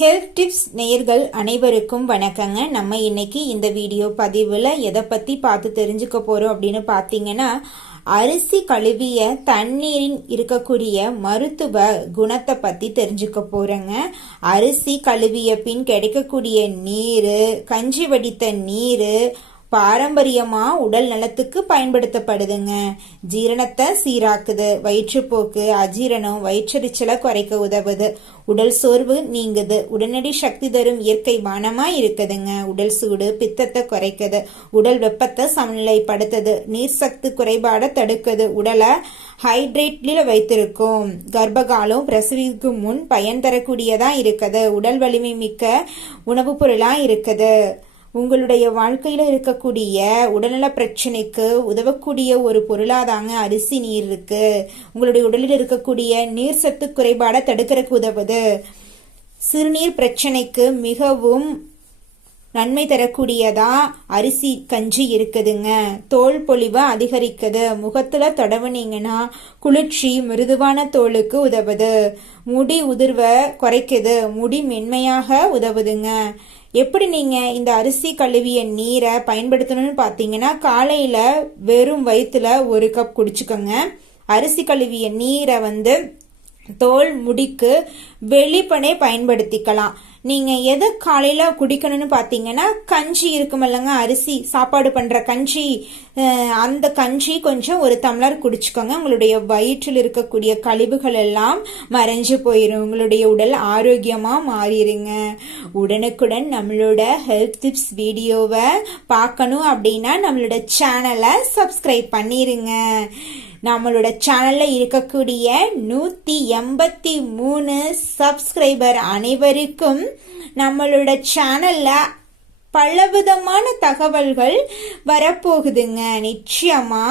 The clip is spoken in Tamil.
ஹெல்த் டிப்ஸ் நேயர்கள் அனைவருக்கும் வணக்கங்க. நம்ம இன்னைக்கு இந்த வீடியோ பதிவில் எதை பற்றி பார்த்து தெரிஞ்சுக்க போகிறோம் அப்படின்னு பார்த்தீங்கன்னா, அரிசி கழுவிய தண்ணீரின் இருக்கக்கூடிய மருத்துவ குணத்தை பற்றி தெரிஞ்சுக்க போகிறோங்க. அரிசி கழுவிய பின் கிடைக்கக்கூடிய நீர், கஞ்சி வடித்த நீர் பாரம்பரியமா உடல் நலத்துக்கு பயன்படுத்தப்படுதுங்க. ஜீரணத்தை சீராக்குது, வயிற்றுப்போக்கு, அஜீரணம், வயிற்றெரிச்சலை குறைக்க உதவுது, உடல் சோர்வு நீங்குது, உடனடி சக்தி தரும் இயற்கை பானமா இருக்குதுங்க. உடல் சூடு பித்தத்தை குறைக்குது, உடல் வெப்பத்தை சமநிலைப்படுத்துது, நீர் சக்தி குறைபாட தடுக்குது, உடலை ஹைட்ரேட்ல வைத்திருக்கும். கர்ப்பகாலம் பிரசவிக்கும் முன் பயன் தரக்கூடியதா இருக்குது, உடல் வலிமை மிக்க உணவுப் பொருளா இருக்குது. உங்களுடைய வாழ்க்கையில இருக்கக்கூடிய உடல்நல பிரச்சனைக்கு உதவக்கூடிய ஒரு பொருளாதாங்க அரிசி நீர் இருக்கு. உங்களுடைய உடலில் இருக்கக்கூடிய நீர் சத்து குறைபாட தடுக்கிறதுக்கு உதவுது. சிறுநீர் பிரச்சனைக்கு மிகவும் நன்மை தரக்கூடியதா அரிசி கஞ்சி இருக்குதுங்க. தோல் பொலிவை அதிகரிக்குது, முகத்துல தடவுனீங்கன்னா குளிர்ச்சி மிருதுவான தோலுக்கு உதவுது, முடி உதிர்வை குறைக்குது, முடி மென்மையாக உதவுதுங்க. எப்படி நீங்க இந்த அரிசி கழுவிய நீரை பயன்படுத்தணும்னு பார்த்தீங்கன்னா, காலையில வெறும் வயிற்றுல 1 கப் குடிச்சுக்கோங்க. அரிசி கழுவிய நீரை தோல் முடிக்கு வெளிப்படை பயன்படுத்திக்கலாம். நீங்க எதை காலையில குடிக்கணும்னு பாத்தீங்கன்னா, கஞ்சி இருக்குமில்லங்க, அரிசி சாப்பாடு பண்ற கஞ்சி, அந்த கஞ்சி கொஞ்சம் 1 டம்ளர் குடிச்சுக்கோங்க. உங்களுடைய வயிற்றில் இருக்கக்கூடிய கழிவுகள் எல்லாம் மறைஞ்சு போயிடும், உங்களுடைய உடல் ஆரோக்கியமா மாறிடுங்க. உடனுக்குடன் நம்மளோட ஹெல்த் டிப்ஸ் வீடியோவை பார்க்கணும் அப்படின்னா நம்மளோட சேனலை சப்ஸ்கிரைப் பண்ணிருங்க. நம்மளோட சேனல்ல இருக்கக்கூடிய 183 சப்ஸ்கிரைபர் அனைவருக்கும் நம்மளோட சேனல்ல பலவிதமான தகவல்கள் வரப்போகுதுங்க. நிச்சயமா